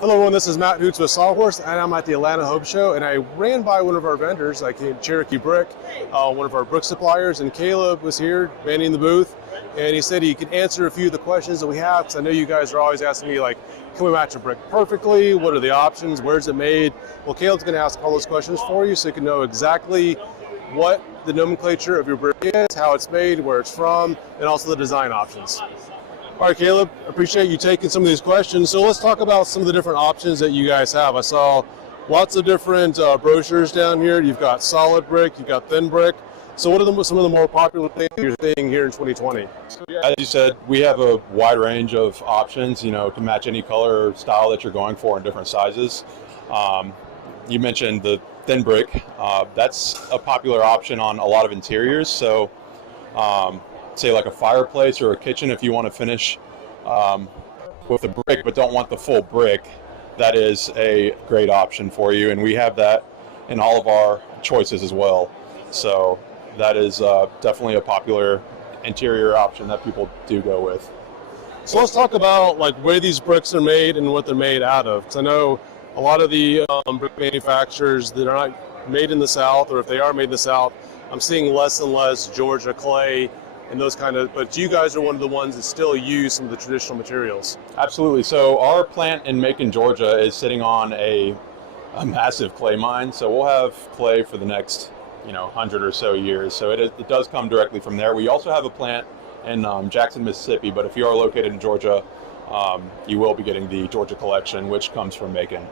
Hello everyone, this is Matt Hoots with Sawhorse, and I'm at the Atlanta Home Show, and I ran by one of our vendors, like Cherokee Brick, one of our brick suppliers, and Kaleb was here manning the booth, and he said he could answer a few of the questions that we have, because I know you guys are always asking me, like, can we match a brick perfectly? What are the options? Where's it made? Well, Kaleb's going to ask all those questions for you, so you can know exactly what the nomenclature of your brick is, how it's made, where it's from, and also the design options. All right, Kaleb, appreciate you taking some of these questions. So let's talk about some of the different options that you guys have. I saw lots of different brochures down here. You've got solid brick, you've got thin brick. So what are some of the more popular things you're seeing here in 2020? As you said, we have a wide range of options, to match any color or style that you're going for in different sizes. You mentioned the thin brick. That's a popular option on a lot of interiors. So say like a fireplace or a kitchen, if you want to finish with a brick but don't want the full brick, that is a great option for you, and we have that in all of our choices as well. So that is definitely a popular interior option that people do go with. So let's talk about like where these bricks are made and what they're made out of, because I know a lot of the brick manufacturers that are not made in the South, or if they are made in the South, I'm seeing less and less Georgia clay and those kind of, but you guys are one of the ones that still use some of the traditional materials. Absolutely. So our plant in Macon, Georgia is sitting on a massive clay mine. So we'll have clay for the next, 100 or so years. So it does come directly from there. We also have a plant in Jackson, Mississippi, but if you are located in Georgia, you will be getting the Georgia collection, which comes from Macon.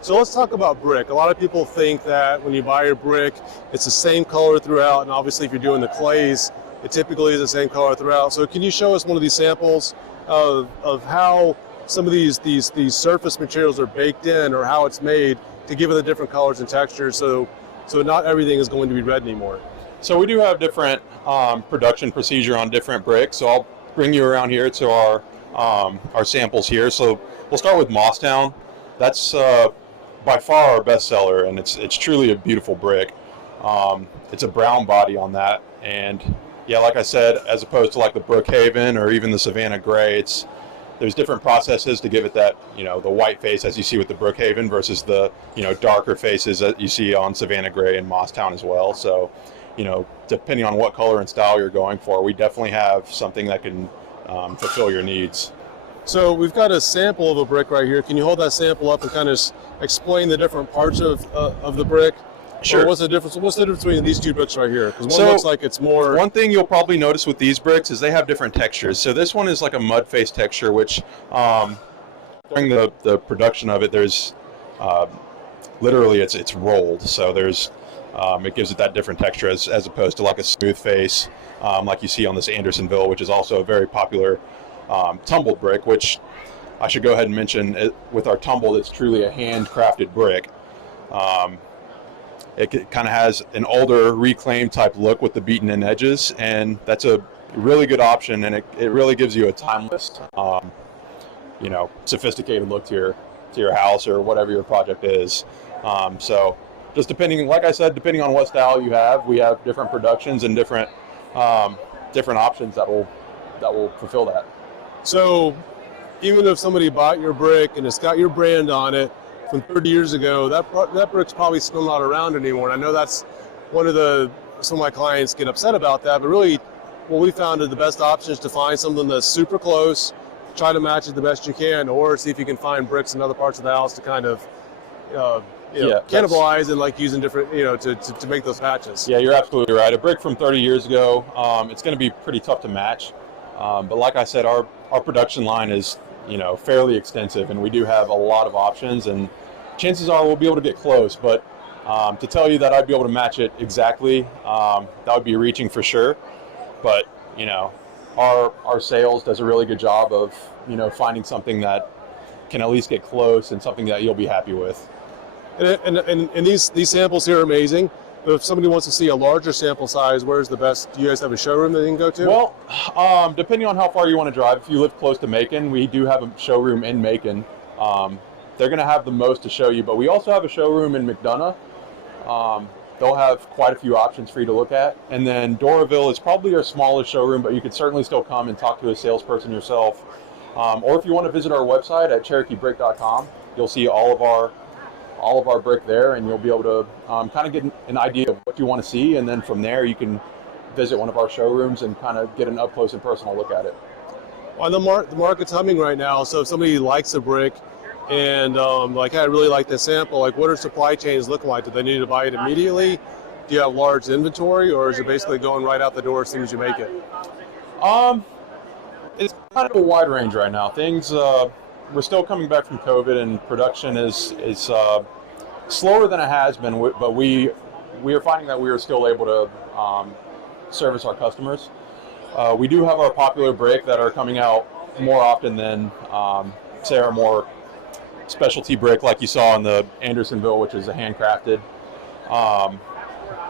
So let's talk about brick. A lot of people think that when you buy your brick, it's the same color throughout, and obviously if you're doing the clays, it typically is the same color throughout. So can you show us one of these samples of how some of these surface materials are baked in, or how it's made to give it the different colors and textures, so not everything is going to be red anymore? So we do have different production procedure on different bricks. So I'll bring you around here to our samples here. So we'll start with Mosstown. That's by far our best seller, and it's truly a beautiful brick. It's a brown body on that, and yeah, like I said, as opposed to like the Brookhaven or even the Savannah Gray, there's different processes to give it that, the white face as you see with the Brookhaven versus the, darker faces that you see on Savannah Gray and Mosstown as well. So, depending on what color and style you're going for, we definitely have something that can fulfill your needs. So we've got a sample of a brick right here. Can you hold that sample up and kind of explain the different parts of the brick? Sure. Or what's the difference between these two bricks right here? Because one looks like it's more... One thing you'll probably notice with these bricks is they have different textures. So this one is like a mud face texture, which during the production of it, there's literally it's rolled. So there's it gives it that different texture as opposed to like a smooth face like you see on this Andersonville, which is also a very popular tumbled brick, which I should go ahead and mention with our tumbled, it's truly a handcrafted brick. It kind of has an older reclaimed type look with the beaten in edges, and that's a really good option, and it really gives you a timeless, sophisticated look to your house or whatever your project is. So just like I said, depending on what style you have, we have different productions and different options that will fulfill that. So even if somebody bought your brick and it's got your brand on it from 30 years ago, that brick's probably still not around anymore. And I know that's one of some of my clients get upset about that, but really what we found is the best option is to find something that's super close, try to match it the best you can, or see if you can find bricks in other parts of the house to kind of cannibalize and like using different, to make those matches. Yeah, you're absolutely right. A brick from 30 years ago, it's going to be pretty tough to match. But like I said, our production line is, fairly extensive, and we do have a lot of options, and chances are we'll be able to get close, but to tell you that I'd be able to match it exactly, that would be reaching for sure. But, our sales does a really good job of, finding something that can at least get close and something that you'll be happy with. And these samples here are amazing. But if somebody wants to see a larger sample size, where's the best? Do you guys have a showroom that they can go to? Well, depending on how far you want to drive, if you live close to Macon, we do have a showroom in Macon. They're going to have the most to show you, but we also have a showroom in McDonough. They'll have quite a few options for you to look at. And then Doraville is probably our smallest showroom, but you could certainly still come and talk to a salesperson yourself. Or if you want to visit our website at CherokeeBrick.com, You'll see all of our brick there, and you'll be able to kind of get an idea of what you want to see, and then from there you can visit one of our showrooms and kind of get an up close and personal look at it. Well, the market's humming right now, so if somebody likes a brick and like, hey, I really like this sample, like what are supply chains looking like? Do they need to buy it immediately? Do you have large inventory, or is it basically going right out the door as soon as you make it? It's kind of a wide range right now. Things we're still coming back from COVID, and production is slower than it has been. But we are finding that we are still able to service our customers. We do have our popular brick that are coming out more often than say our more specialty brick, like you saw in the Andersonville, which is a handcrafted.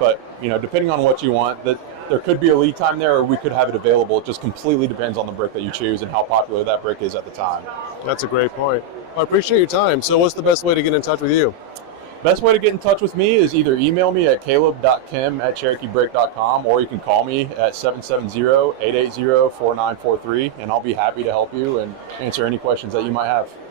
But depending on what you want, that there could be a lead time there, or we could have it available. It just completely depends on the brick that you choose and how popular that brick is at the time. That's a great point. I appreciate your time. So what's the best way to get in touch with you? Best way to get in touch with me is either email me at kaleb.kim@cherokeebrick.com, or you can call me at 770-880-4943, and I'll be happy to help you and answer any questions that you might have.